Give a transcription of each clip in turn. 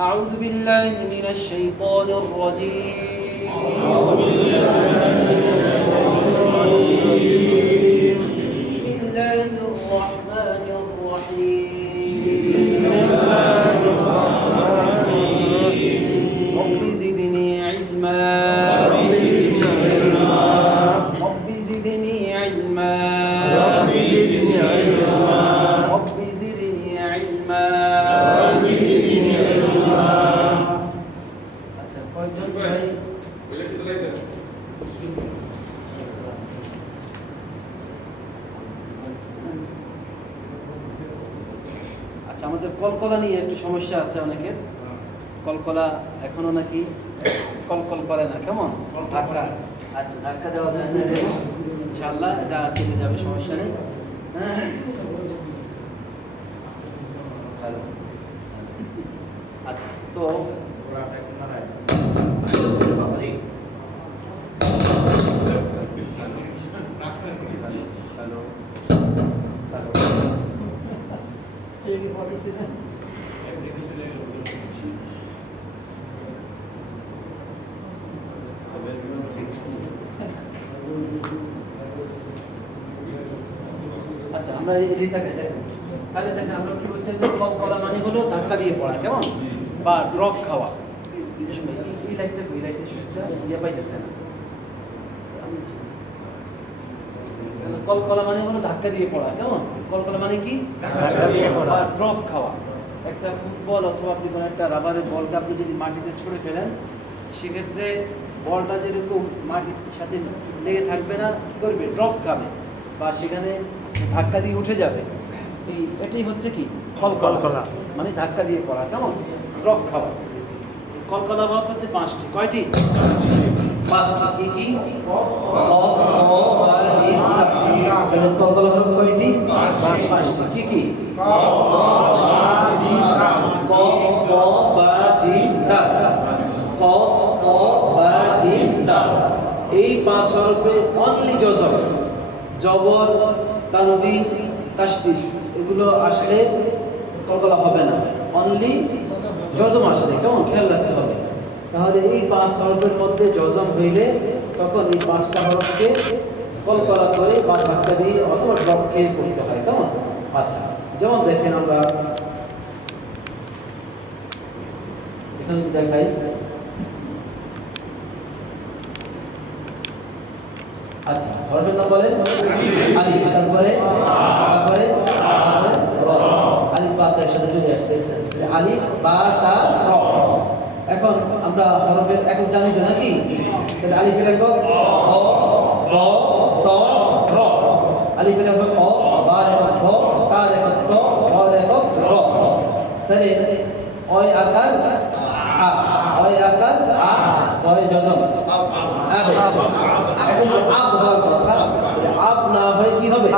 أعوذ بالله من الشيطان الرجيم. بسم الله الرحمن الرحيم. رب زدني علما. رب زدني علما. رب زدني علما. আচ্ছা কয়জন ভাই আচ্ছা আমাদের কলকলা নিয়ে একটু সমস্যা আছে অনেকের। কলকলা এখনো নাকি কলকল করে না, কেমন ধাক্কা। আচ্ছা ধাক্কা দেওয়া যায় না, ইনশাআল্লাহ এটা কেটে যাবে, সমস্যা নেই। আচ্ছা তো আচ্ছা আমরা এদিকে তাকাই, দেখেন তাহলে দেখেন আমরা কি বলছি, কলকলা মানে হলো ধাক্কা দিয়ে পড়া, কেমন, বা ড্রপ খাওয়া। এই লাইটের সুইচটা ইয়ে পাইতেছে না। কলকলা মানে হলো ধাক্কা দিয়ে পড়া, কেমন, কলকলা মানে কি ধাক্কা দিয়ে পড়া, ড্রপ খাওয়া। একটা ফুটবল অথবা আপনি কোনো একটা রাবারের বলকে আপনি যদি মাটিতে ছুঁড়ে ফেলেন, সেক্ষেত্রে বলটা যেরকম মাটির সাথে লেগে থাকবে না, কী করবে, ড্রপ খাবে বা সেখানে ধাক্কা দিয়ে উঠে যাবে। এটাই হচ্ছে কি কলকলা, মানে ধাক্কা দিয়ে পড়া, কেমন, ড্রপ খাওয়া। কলকলা ভাব হচ্ছে 5টি, কয়টি? 5টি। কি কি? কফ, ক, বা, জিম, তা। তাহলে কলকলা হরফ কয়টি? 5টি। কি কি? কফ, ক, বা, জিম, তা। কফ, ক, বা, জিম, তা। এই 5 হরফে অনলি জজম, জবর, তানবীন, তাশদীদ এগুলো আসলে কলকলা হবে না, অনলি জজম আসলে, কেমন, খেয়াল রাখতে হবে। তাহলে এই 5 হরফের মধ্যে জজম হইলে তখন এই 5টা হরফকে কলকলা করে বা ধাক্কা দিয়ে অথবা ড্রপ খেয়ে করতে হয়, কেমন। আচ্ছা যেমন দেখেন আমরা এখানে যদি দেখাই, আচ্ছা হরফের নাম বলেন আলিফ, তারপরে র। আলিফ বা তা একসাথে চলে আসতেছে, আলিফ বা তা র। এখন আমরা হরফের একক জানি তো নাকি, তাহলে আলিফের একক অ, ব, ত, র। আলিফের একক অ, বার একক ব, তার একক ত, র একক র। তাহলে অয় আকার আ, অয় আকার আ, বয় জজম আবে। এখন আব হওয়ার কথা, আব না হয় কি হবে,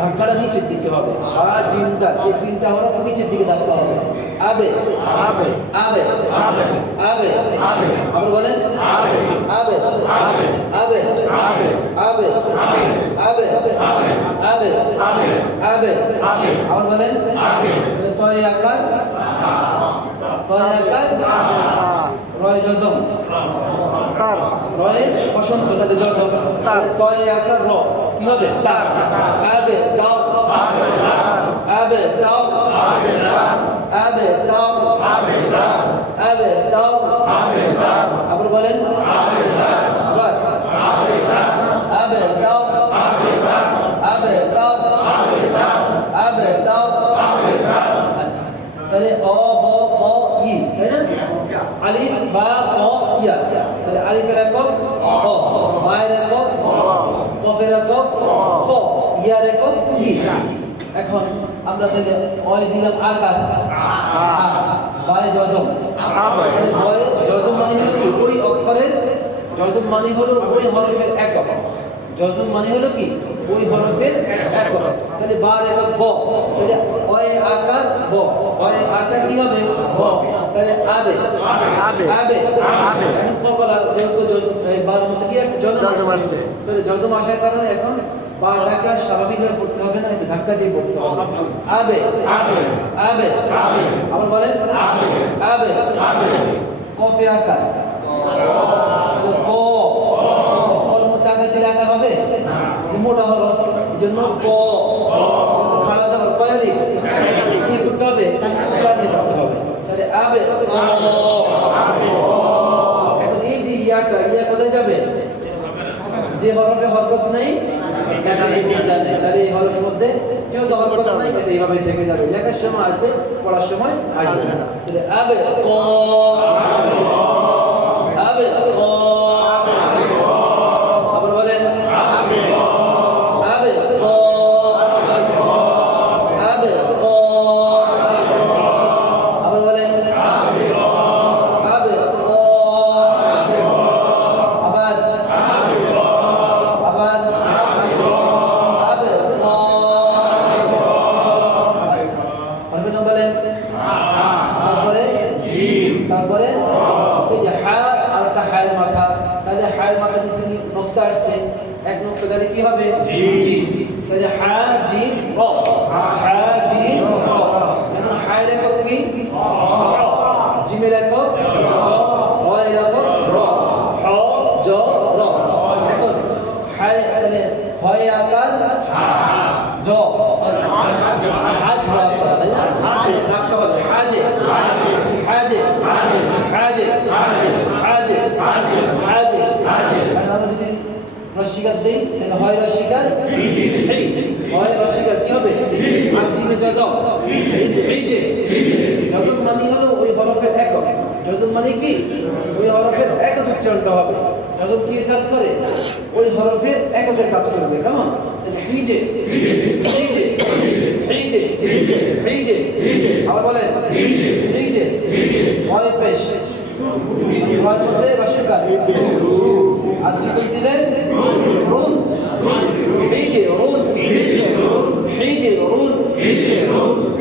ধাক্কাটা নিচের দিকে হবে। আ জিম দাল, এই 3টা হরফ নিচের দিকে ধাক্কা হবে। আবে আবে আবে আবে আবে, আবার বলেন আবে আবে আবে আবে আবে আবে আবে, আবার বলেন তয় আকার রয় জজম তার, রয়ে বসন্ত, তাহলে জজম, তাহলে তয় আকার র কি হবে, তার। আবে তাও, আবে তাও, আবে তাও, আবে তাও, আবার বলেন আবার আবে তাও, আবে তাও, আবে তাও। আচ্ছা তাহলে অ, ব, ক, ই, তাই না, আলিফ বা কফ ইয়া। তাহলে আলিফের একক অ, বায়ের একক কফের একক ক, ইয়ার একক ই। এখন আমরা তাহলে অয় দিলাম আকার, বায়ে জজম, বয়ে জজম মানে হলো কি, ওই অক্ষরের জজম মানে হলো ওই হরফের একক, জজম মানে হলো কি ওই হরফের একক। তাহলে বার একক ব, তাহলে অয় আকার ব, অয় আকার কি হবে ব, তাহলে আবে আবে আবে। এখন কলকলা যেহেতু বার মধ্যে কি আসছে, জজম আসছে, তাহলে জজম আসার কারণে এখন বাটাকে স্বাভাবিকভাবে পড়তে হবে না, একটু ধাক্কা দিয়ে পড়তে হবে। আবে আবে আবে, আবার বলেন আবে আবে কফে আকার ক কর মধ্যে আকার দিলে আকার হবে মোটা হলো এই জন্য ক খাড়া যাবে কয়ালি কি করতে হবে প্রাণী করতে হবে তাহলে আবে এখন এই যে ইয়াটা ইয়া কোথায় যাবে যে হরফে হরকত নেই সেখানে চিন্তা নেই তাহলে এই হরফের মধ্যে যেহেতু হরকত নাই এটা এইভাবে থেকে যাবে লেখার সময় আসবে পড়ার সময় আসবে না তাহলে আবে ক আবে ক আবার বলেন আবে ক আবে ক আবার বলেন আবে ক আবার আবার আবে ক আচ্ছা হরফের নাম বলেন তারপরে তারপরে এই যে হা আর একটা হায়ের মাথা তাহলে হায়ের মাথা নিচে নোক্তা আসছে এক নোক্তা তাহলে কি হবে জিম তাহলে হা জিম র হা জিম র এখন হায়ের একক কি জিমের একক র এর একক র হ জ র এখন হায় তাহলে হয় আকার জ হাজ হওয়ার কথা তাই না ধাক্কা হবে হাজে হাজে হাজে হাজে হাজে আর আমরা যদি রসিকার দেই তাহলে হয় রসিকার হেই হয় রসিকার কি হবে আর জিমে জজম হিজে জজম মানে হলো ওই হরফের একক জজম মানে কি ওই হরফের একক উচ্চারণটা হবে জজম কি কাজ করে ওই হরফের এককের কাজ করবে কেমন তাহলে হিজে হিজে হিজে হিজে আবার বলেন হিজে হয় পেশ হয় মধ্যে রসিকার আর দুই পেশ দিলে রুন হিজে রুন হিজে রুন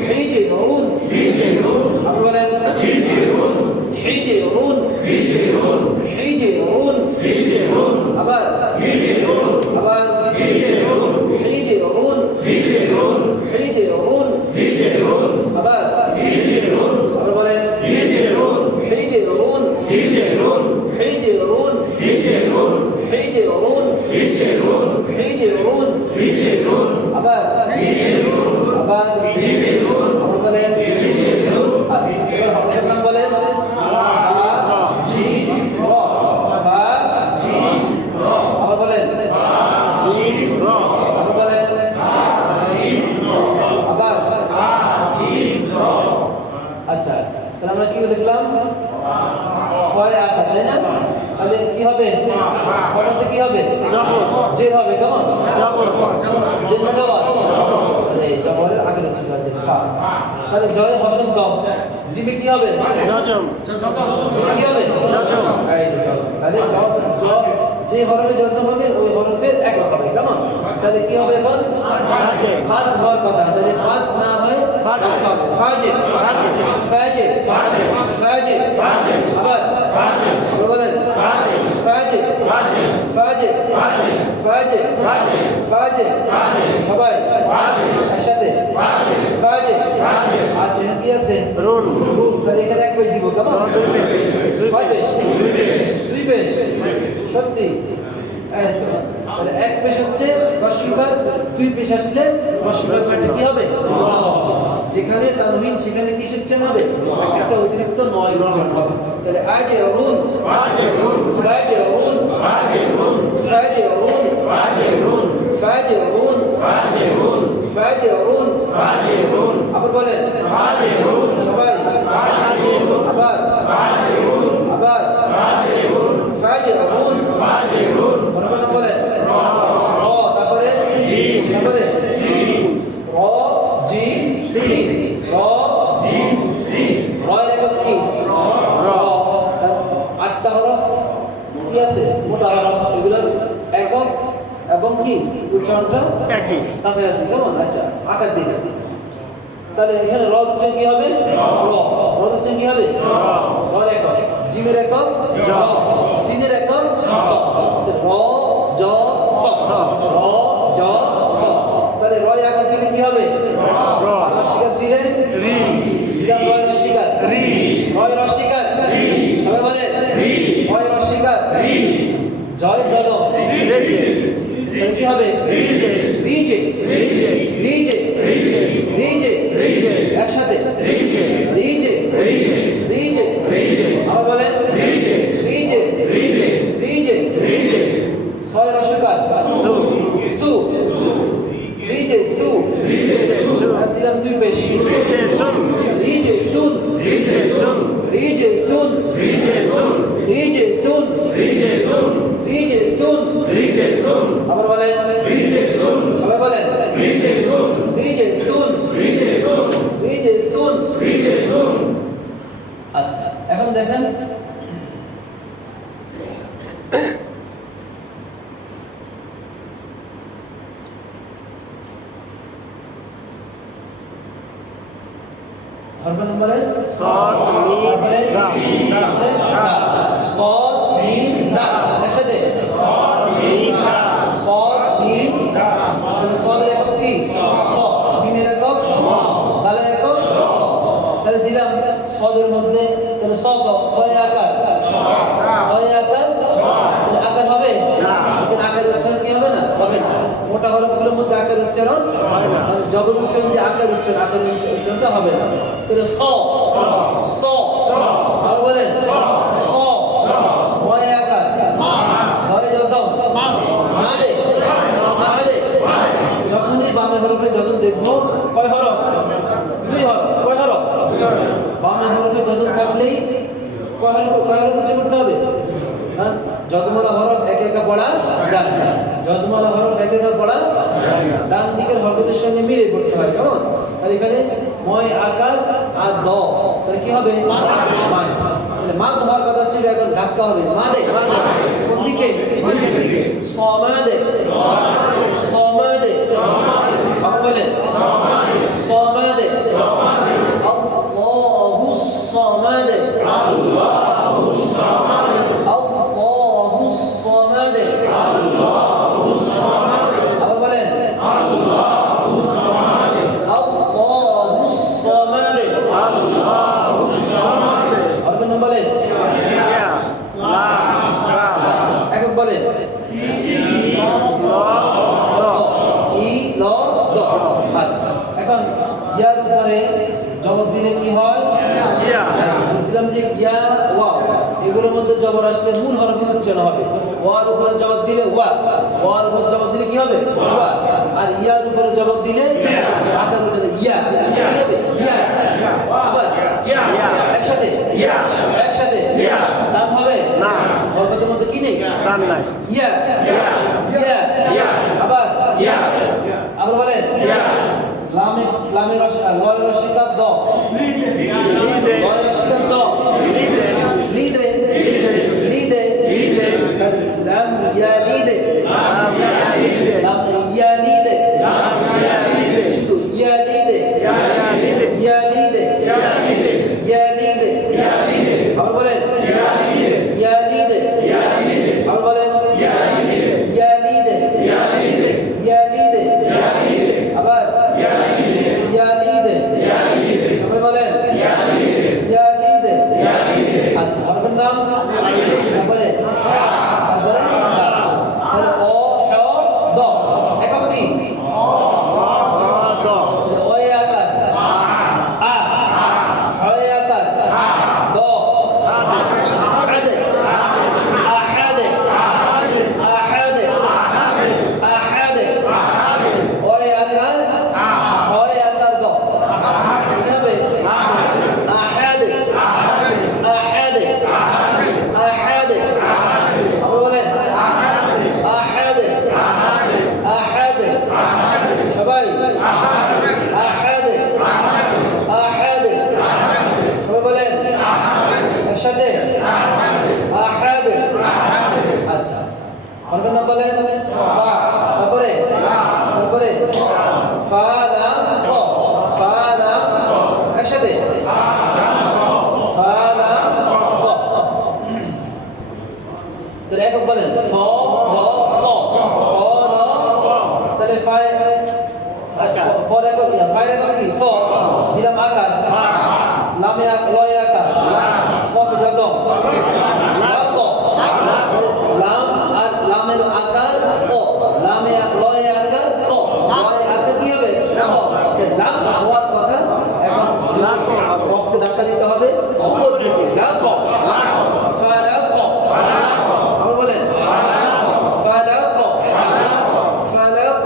হিজে রুন আবার বলেন হিজে রুন হিজে রুন আবার আবার হিজে রুন হিজে রুন আবার আবার বলেন হিজে রুন হিজে রুন হিজে রুন হিজে রুন আবার আবার আবার বলেন আচ্ছা এবার হরফের নাম বলেন আবার বলেন আবার বলেন আবার আচ্ছা তাহলে আমরা কি লিখলাম ফয় আকার তাই না তাহলে কি হবে ফটাতে কি হবে জের হবে কেমন জের না জবর তাহলে জবরের আগে হচ্ছে ফা তাহলে জয় হসন্ত জিমে কি হবে জজম জিমে কি হবে জজম এই তো জজম তাহলে যে হরফে জজম হবে ওই হরফের একক হবে কেমন তাহলে কি হবে এখন ফাজ হওয়ার কথা তাহলে ফাজ না হয় রাখতে হবে ফাজির ফাজির ফাজির আবার বলেন ফাজির ফাজির ফাজির ফাজির সবাই একসাথে ফাজির আছে কি আছে রুন তাহলে এখানে এক পেজ দিব কেমন কয় পেজ দুই পেজ সত্যি তাহলে এক পেশ হচ্ছে রস্যকার দুই পেশ আসলে রস্যকার মাটি কি হবে যেখানে তানবিন সেখানে কিসের উচ্চারণ হবে একটা অতিরিক্ত নয় উচ্চারণ হবে তাহলে আজরুন ফাজরুন ফাজরুন ফাজরুন ফাজরুন আবার বলেন সবাই আবার আবার ফাজরুন বলেন বলেন র তারপরে জিম তারপরে র জিম সিন র জিম সিন র এর একক কি র আটটা হরফ কি আছে মোটা হরফ এগুলোর একক এবং কি উচ্চারণটা একই কাছাকাছি কেমন আচ্ছা আকার দিকে তাহলে এখানে র উচ্চারণ কি হবে র র উচ্চারণ কি হবে র একক জিমের একক জ সিনের একক স র জ স র জ স তাহলে র আকার দিলে কি হবে র আর শিকার দিলে রি দিলাম র এর শিকার রি র হবে রিজে রিজে রিজে একসাথে রিজে রিজে আবার বলেন রিজে রিজে ছয় রসকার সু রিজে সু দিলাম দুই বেশি রিজে সুন রিজে সুন রিজে সুন রিজে সুন আবার বলেন সবাই বলেন রিজে সুন রিজে সুন আচ্ছা এখন দেখেন হরফ নম্বরে صاد ميم دال صاد ميم دال একসাথে صاد ميم دال তাহলে صاد এর একক কি صاد মিমের একক দালের একক তাহলে দিলাম صاد এর মধ্যে তাহলে صاد ছয় আকার তাহলে আকার হবে না এখানে আকার উচ্চারণ কি হবে না হবে না মোটা হরফগুলোর মধ্যে আকার উচ্চারণ মানে জবর উচ্চারণ যে আকার উচ্চারণটা হবে না তাহলে স আর বলেন স ময় আকার হয় জজম মাদে যখনই বামে হরফে জজম দেখবো কয় হরফ দুই হরফ কয় হরফ বামে হরফে জজম থাকলেই কয় হরফ উচ্চারণ করতে হবে কারণ জজমালা হরফ একা পড়া যায় না জজমালা হরফ একা পড়া ডান দিকের হরফের সঙ্গে মিলে পড়তে হয় কেমন তাহলে এখানে ময় আকার আর দ তাহলে কি হবে মান তাহলে মান হওয়ার কথা ছিল এখন ধাক্কা হবে মাদে কোন দিকে সমাদে আবার বলেন সমাদে আল্লাহুস সামাদে আল্লাহুস সামাদে আবার বলেন আল্লাহুস সামাদে হরফের নাম বলেন একক বলেন ই ল দ আচ্ছা এখন ইয়ার উপরে জবর দিলে কি হয় বলছিলাম যে ইয়া ওয়া এগুলোর মধ্যে জবর আসলে মূল হরফে উচ্চারণ হবে ওয়ার উপরে জবর দিলে ওয়ার উপর জবর দিলে কি হবে ওয়া আর ইয়ার উপরে জবর দিলে আকার উচ্চারণ ইয়া কি হবে ইয়া আবার একসাথে দাম হবে না হরফের মধ্যে কি নেই দাম নাই ইয়া আবার বলেন লামে রসিকা দ রসিকা দ লিদে লাম ইয়া লিদে লাম ইয়া লিদে শুধু ইয়া লিদে আবার বলেন ইয়া লিদে আবার বলেন ইয়া লিদে আবার ইয়া লিদে সবাই বলেন ইয়া লিদে আচ্ছা হরফের নাম তারপরে তাহলে অ হ দ একক কি ওই আকার আ হয় আকার দ আহাদে ওই আকার হয় আকার দ কি হবে আহাদে আবার বলেন আহাদে সবাই আহাদে সবাই বলেন একসাথে আহাদে আচ্ছা হরফের নাম বলেন ফা তারপরে ফা লাম ক একসাথে ফা লাম ক তাহলে একক বলেন ফ র ক তাহলে ফায়ের একক কি ফ দিলাম আকার লামে লয় আকার কফ জজম লাম আর লামের আকার ক লামে হবে উপর দিকে লাক ফালাক আবার বলেন ফালাক ফালাক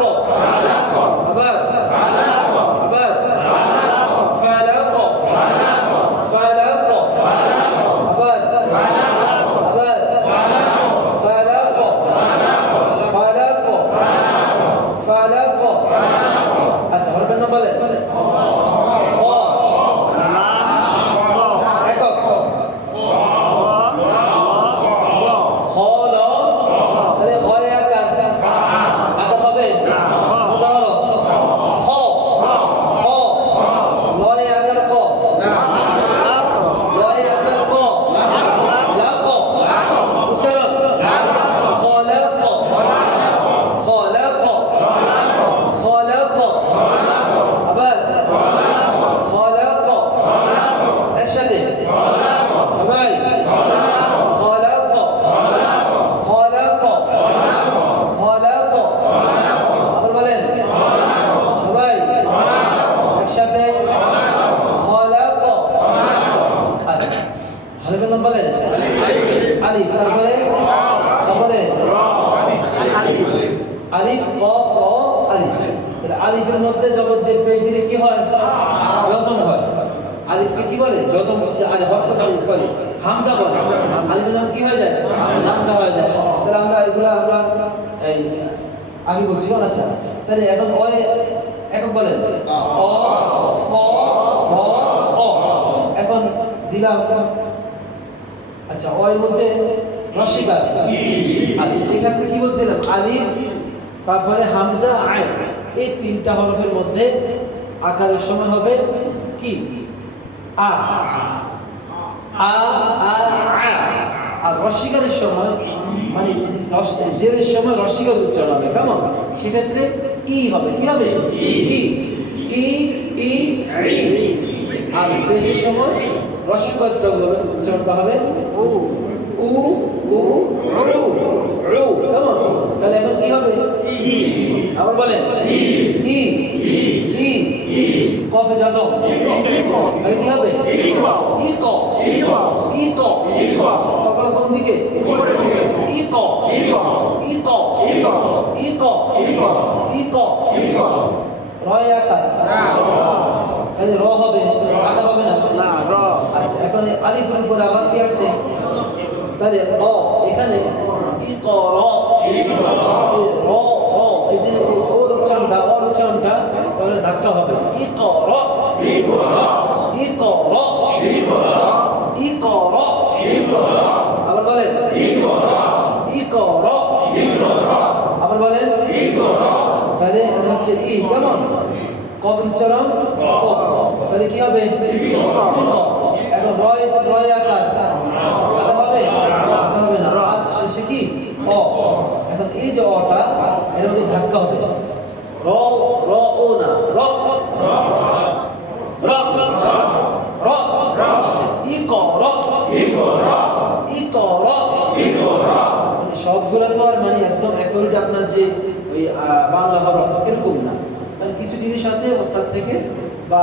আবার আবার ফালাক ফালাক আবার আবার ফালাক ফালাক ফালাক আচ্ছা হরফের নাম বলেন খ একক তাহলে খয়ে আকার হবে মোটা হরফ খ খ লয়ে আকার ক লয়ে আকার ক লাক উচ্চারণ খলাক খলাক খলাক আবার খলাক একসাথে সবাই খলাক খলাক খলাক আবার বলেন সবাই একসাথে খলাক আচ্ছা হরফের নাম বলেন আলিফ তারপরে আলিফ কফ র আলিফ তাহলে আলিফের মধ্যে জবর পেশ দিলে কি হয় জজম হয় আলিফকে কি বলে জজম সরি হামজা বলে আলিফের নাম কি হয়ে যায় হামজা হয়ে যায় তাহলে আমরা এই আগে বলছিলাম আচ্ছা তাহলে এখন ওই একক বলেন অ ক হ অ এখন দিলাম আচ্ছা ওর মধ্যে রসিকার আচ্ছা এখান থেকে কি বলছিলাম আলিফ তারপরে হামজা আয় এই তিনটা হরফের মধ্যে আকারের সময় হবে কি আ আ আ আ আর রসিকারের সময় মানে জেরের সময় রসিকার উচ্চারণ হবে কেমন সেক্ষেত্রে ই হবে কি হবে ই ই ই ই আর পেশের সময় রসিকারটা হবে উচ্চারণটা হবে উ উ উ উ উ কেমন তাহলে এখন কি হবে আবার বলেন ই ই কফে জজম তাহলে কি হবে ইক ইক তখন কোন দিকে ইক ইক ইক ইক রয় আকার তাহলে র হবে আকার হবে না আচ্ছা এখন আলিফের উপরে আবার কি আসছে তাহলে অ এখানে ইকর র র এই যে ওর উচ্চারণটা তাহলে ধাক্কা হবে ইকর ইকর ইকর আবার বলেন ইকর আবার বলেন তাহলে এটা হচ্ছে ই কেমন কফ উচ্চারণ ক তাহলে কি হবে ইক এখন রয় আকার হবে হবে না আর শেষে কি অ এখন এই যে অটা এর মধ্যে ধাক্কা হবে র র ও না র র র ইক র ইক র মানে সবগুলো তো আর মানে একদম অ্যাকুরেট আপনার যে ওই বাংলা হরফ এরকম না কারণ কিছু জিনিস আছে ওস্তাদ থেকে বা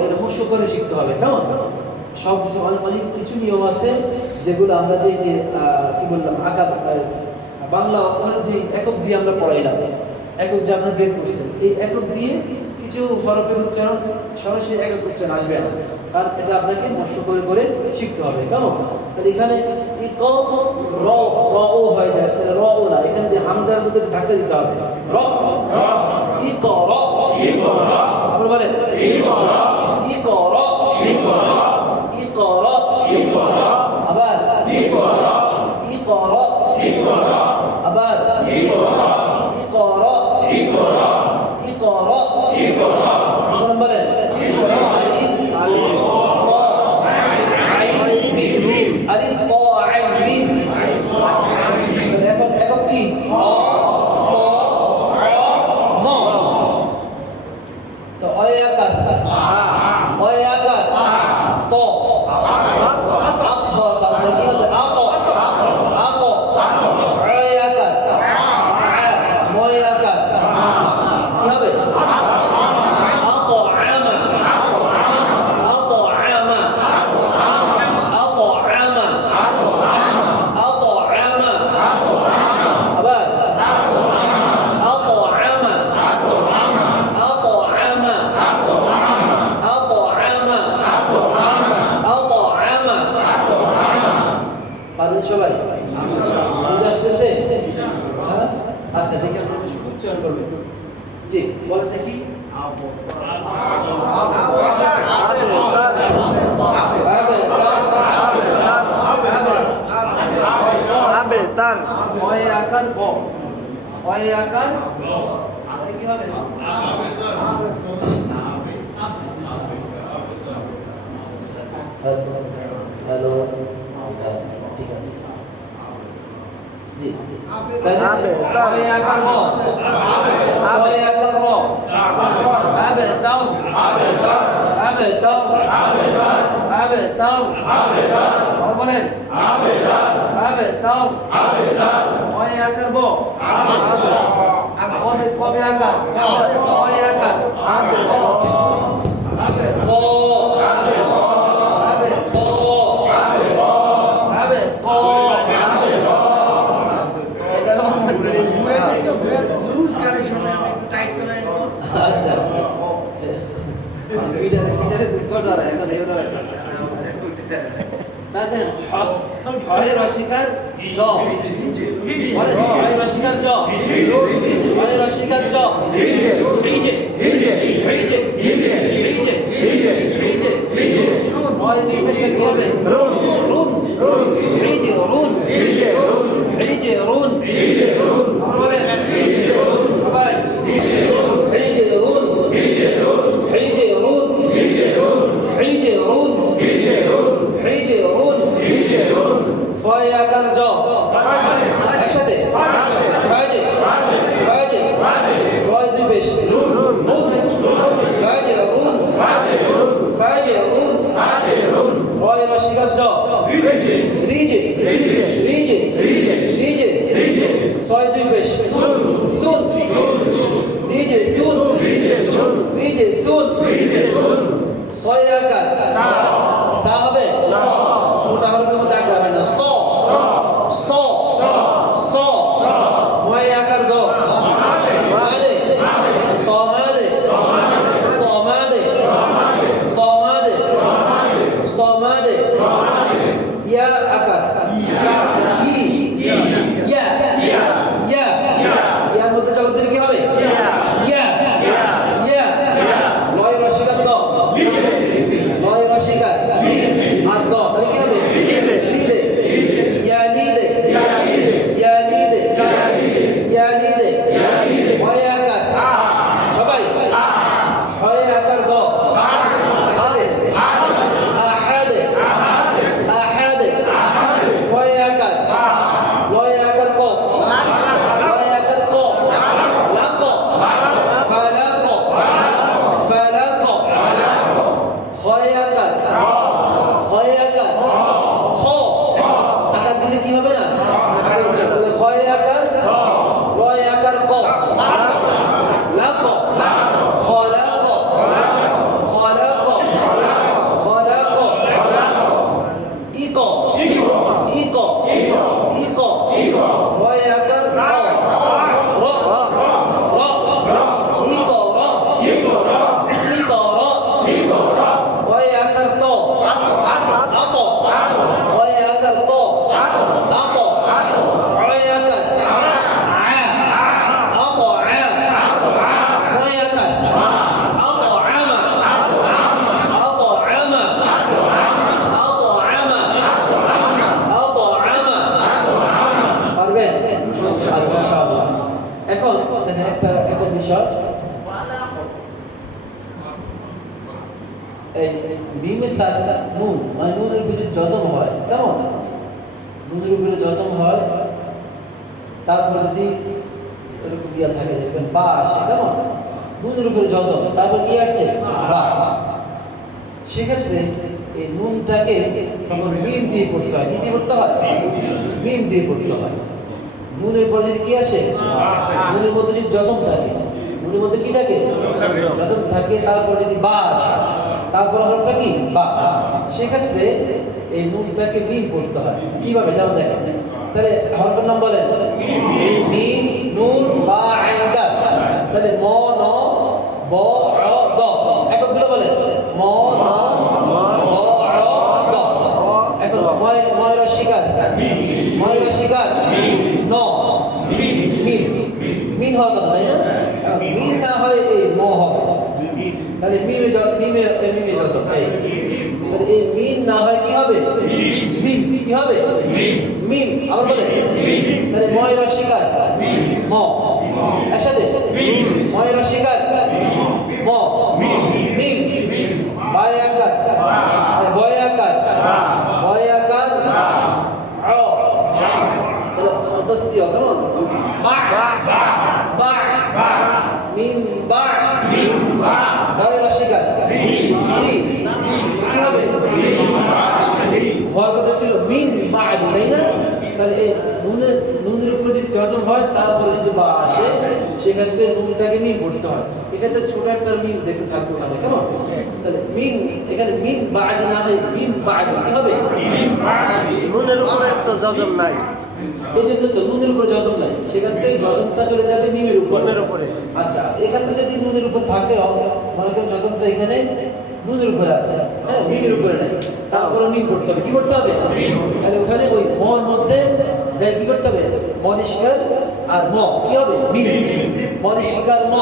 এটা মুখ্য করে শিখতে হবে কেমন সব অনেক কিছু নিয়ম আছে যেগুলো আমরা যে কি বললাম আকার বাংলা অক্ষরের যে একক দিয়ে আমরা পড়াইলাম একক যে আমরা বের করছেন এই একক দিয়ে কিছু হরফের উচ্চারণ সরাসরি একক উচ্চারণ আসবে না কারণ এটা আপনাকে মুখ্য করে করে শিখতে হবে কেমন তাহলে এখানে ইক র র ও হয়ে যায় তাহলে র ও না এখানে যে হামজার মধ্যে ধাক্কা দিতে হবে র ইক র আপনি বলেন ইক র ইকর আবার ইকর আবার ইকর ইকর এখন বলেন আলিফ ক আইন মিম আলিফ ক আইন মিম এখন একক কি ক ম তো অয় আকার ত পারবেন সবাই? বুঝে আসতেছে? হ্যাঁ? আচ্ছা দেখে আপনি উচ্চারণ করবেন। জি বলেন দেখি। আবে তার অয় আকার ব, অয় আকার তাহলে কি হবে? হ্যালো, ঠিক আছে। জি আবে তার অয় আকার ব, অয় আকার র, আবে তাও, আবে তাও, আবে তাও, বলেন আবে তাও, অয় আকার ব, কবে কবে আকার, অয় আকার, আবে ক, আবে ক, আবে ক, এটা আচ্ছা ফিটারে ফিটারে উত্তরটা এখন এগুলো তাদের হয় রসিকার জ বলে হয় রসিকার জ হয় রসিকার জ ভিজে ভিজে ভিজে ভিজে ভিজে হয় দুই পেশা কি হবে রুন ভিজে রুন ভিজে রুন বলে সবাই ভিজে রুন ভিজে রুন ভিজে রুন ভিজে রুন ছয় আকার জ একসাথে ফাজে ফাজে রয় দুই পেশ রুন ফাজে রুন ফাজে রুন রয় রসিকার জ রিজে রিজে রিজে ছয় দুই পেশ সুন রিজে সুন রিজে সুন ছয় আকার সা হবে ওটা হরফের মধ্যে আগে হবে না স স স ওই আকার গ মাদে সমাদে সমাদে সমাদে সমাদে ইয়া আকার ই ইয়া ইয়া ইয়ার মধ্যে জগতের কি হবে ইয়া ইয়া লয় রসিকার দ লয় রসিকার আর দ তাহলে কি হবে লিদে ইয়া লিদে ইয়া লিদে ইয়া লিদে হয় আকার সবাই হয় আকার দ একসাথে আহাদে আহাদে হয় আকার লয় আকার কফ লয় আকার ক লাক ফালাক ফালাক হয় আকার হয় আকার খ আকার দিলে কি হবে না আকার উচ্চারণ তাহলে হয় আকার লয় আকার ক লাক খলাক খলাক খলাক ইক ইক ইক লয় আকার র র র ইক র ইক র ওই আকার তো আত ওই আকার তো আত ওই আকার আ আত আ ওই আকার আত আমা আত আমা আত আমা আত আমা পারবেন আচ্ছা ইনশাআল্লাহ এখন দেখেন একটা বিষয় এই মিমের সাথে নুন মানে নুনের উপরে জজম হয় কেমন নুনের উপরে জজম হয় তারপরে যদি এরকম ইয়া থাকে দেখবেন বা আসে কেমন নুনের উপরে জজম তারপর কি আসছে বা সেক্ষেত্রে এই নুনটাকে তখন মিম দিয়ে পড়তে হয় কি দিয়ে পড়তে হয় মিম দিয়ে পড়তে হয় নুনের পরে যদি কি আসে নুনের মধ্যে যদি জজম থাকে নুনের মধ্যে কি থাকে জজম থাকে তারপরে যদি বা আসে তারপর হরফটা কি বা সেক্ষেত্রে এই নুনটাকে মিম পড়তে হয় কিভাবে জানো দেখেন তাহলে হরফের নাম বলেন মিম নুন বা আইন দাল তাহলে ম ন ব র দ এককগুলো বলেন ম ন ব র দ এখন ময়রা শিকার ময়রা শিকার ন মিন মিন হওয়ার কথা তাই না মিন না হয় এই ম হবে তাহলে মিমে মিমে জসম এই তাহলে এই মিন না হয় কি হবে মিম কি হবে মিম আবার বলে তাহলে ময়রা শিকার ম একসাথে ময়রা শিকার ম মিম বায়াকার বয়াকার বয়াকার আ তাহলে তসদিয়া কেমন বা বা মিম বা গয়রা শিকার কি হবে হওয়ার কথা ছিল মিন মা'দি তাই না তাহলে এই নুনের উপরে যদি জজম হয় তারপরে যদি বা আসে সেক্ষেত্রে নুনটাকে মিম পড়তে হয় এক্ষেত্রে ছোট একটা মিম দেখতে থাকবে ওখানে কেমন তাহলে মিন এখানে মিন বা'দি না হয় মিম বা'দি কি হবে নুনের উপরে তো জজম নাই এই জন্য তো নুনের উপরে জজম নাই সেখান থেকে জজমটা চলে যাবে মিমের উপরে আচ্ছা এখানে যদি নুনের উপর থাকে মনে করেন জজমটা এখানে নুনের উপরে আছে হ্যাঁ মিমের উপরে নাই তারপরে মিম করতে হবে কি করতে হবে তাহলে ওখানে ওই মর মধ্যে যাই কি করতে হবে মরিষ্কার আর ম কি হবে মিম মরিষ্কার ম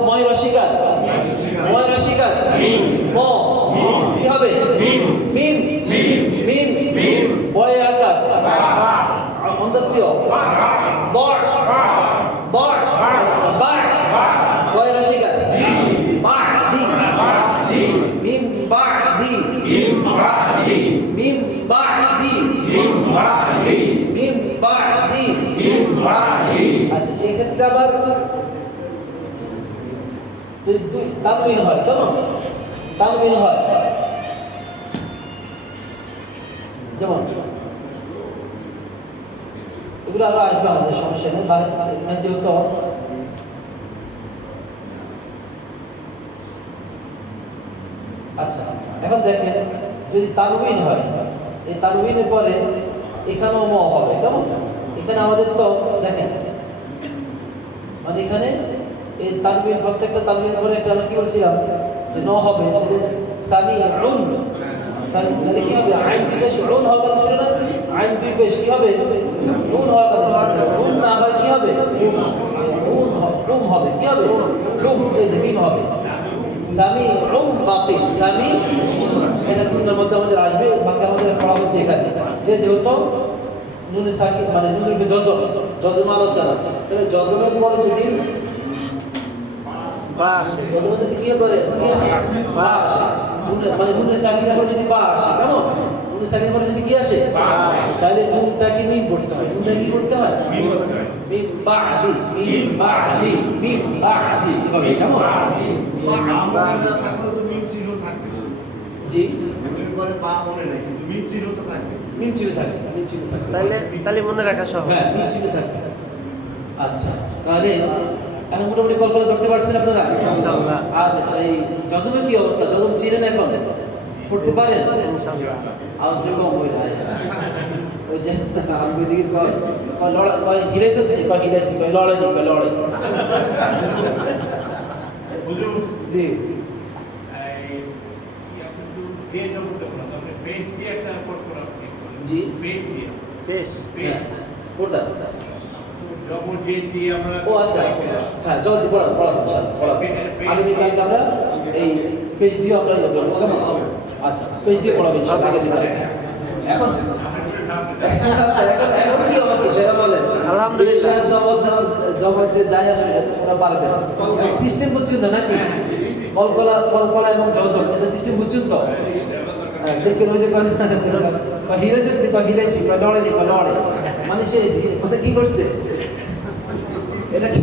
ময়রা শিকার ময়রা শিকার ম কি হবে মিম মিম বয়াকার অন্তস্তীয় বড় বড় বার গয়রা শিকার বাদি মিম বাদি মিম বাদি মিম বাদি আচ্ছা এক্ষেত্রে আবার যদি দুই তানবিন হয় কেমন তানবিন হয় যেমন এগুলো আরো আসবে আমাদের সমস্যা নেই এখানে যেহেতু আচ্ছা এখন দেখেন যদি তানবিন হয় এই তানবিনের পরে এখানেও ম হবে কেমন এখানে আমাদের তো দেখেন মানে এখানে এই তানবিন প্রত্যেকটা তানবিনের পরে একটা আমরা কি বলছিলাম যে ন হবে সামিউন তাহলে কি হবে আইন দুই পেশ উন হওয়ার কথা ছিল না আইন দুই পেশ কি হবে উন হওয়ার কথা ছিল উন না হয় কি হবে রুম হবে কি হবে রুম এই যে মিম হবে সামিউন বাসির সামি এটা তিনের মধ্যে আমাদের আসবে বাকি আমাদের পড়া হচ্ছে এখানে যে যেহেতু নুনে সাকি মানে নুনের জজম আলোচনা তাহলে জজমের পরে যদি বা আসে জজম যদি কি করে কি আসে বা আসে মানে নুনে সাকিনের পরে যদি বা আসে কেমন নুনে সাকিনের পরে যদি কি আসে তাহলে নুনটাকে মিম করতে হয় নুনটা কি করতে হয় মিম বাদি হবে কেমন জি মিম চিহ্ন থাকবে তাহলে মনে রাখা সহজ হ্যাঁ মিম চিহ্ন থাকবে আচ্ছা তাহলে এখন মোটামুটি কল্পনা করতে পারছেন আপনারা ইনশাআল্লাহ আর এই জজমের কি অবস্থা জজম চিনেন এখন পড়তে পারেন ইনশাআল্লাহ আওয়াজ দেখো ওই না ওই যে আমি দিকে কয় লড়াই কয় হিলাইছে কয় হিলাইছে কয় লড়াই জি জি বেশ কোনটা আমরা ও আচ্ছা হ্যাঁ জলদি পড়াবো আগামীকালকে আমরা এই পেজ দিয়ে আমরা ইয়ে করবো কেমন আচ্ছা পেজ দিয়ে পড়াবো ইনশাআল্লাহ আগামীকাল এখন আচ্ছা এখন কি অবস্থা সেটা বলেন আলহামদুলিল্লাহ জবর যে যাই আসবে ওরা পারবে না সিস্টেম বুঝছেন তো নাকি কলকলা এবং জজম এটা সিস্টেম বুঝছেন তো দেখবেন ওই যে হিলাইছি লড়ে মানে সে মানে কি করছে এটা কি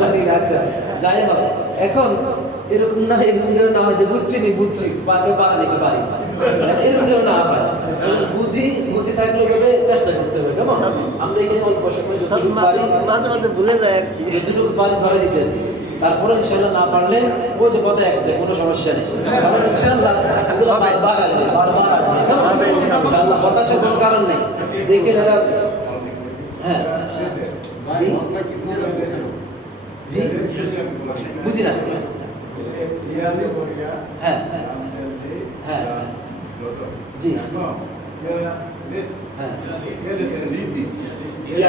জানি না আচ্ছা যাই হোক এখন এরকম না এরকম যেন না হয় যে বুঝছি পাকে পারি এরকম যেন না হয় বুঝি থাকলে হবে চেষ্টা করতে হবে কেমন আমরা এখানে অল্প সময় যতটুকু পারি মাঝে মাঝে ভুলে যায় আর কি যতটুকু পারি ধরে দিতেছি তারপরে ইনশাআল্লাহ না পারলে ওই যে কথা একটা কোনো সমস্যা নেই কারণ ইনশাআল্লাহ এগুলো বারবার আসবে কেমন ইনশাআল্লাহ হতাশার কোনো কারণ নেই দেখে এরা হ্যাঁ জি জি বুঝি না হ্যাঁ হ্যাঁ জি হ্যাঁ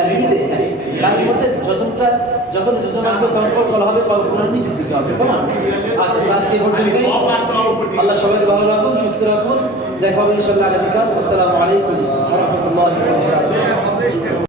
লিদে তার মধ্যে যতটা যখন যত আসবে তখন কল হবে, কল পুরো নিচের দিকে হবে, কেমন? আচ্ছা, আজকে এই পর্যন্তই। আল্লাহ সবাইকে ভালো রাখুন, সুস্থ রাখুন। দেখা হবে ইনশাআল্লাহ আগামীকাল। আসসালামু আলাইকুম ওয়া রাহমাতুল্লাহি ওয়া বারাকাতুহু।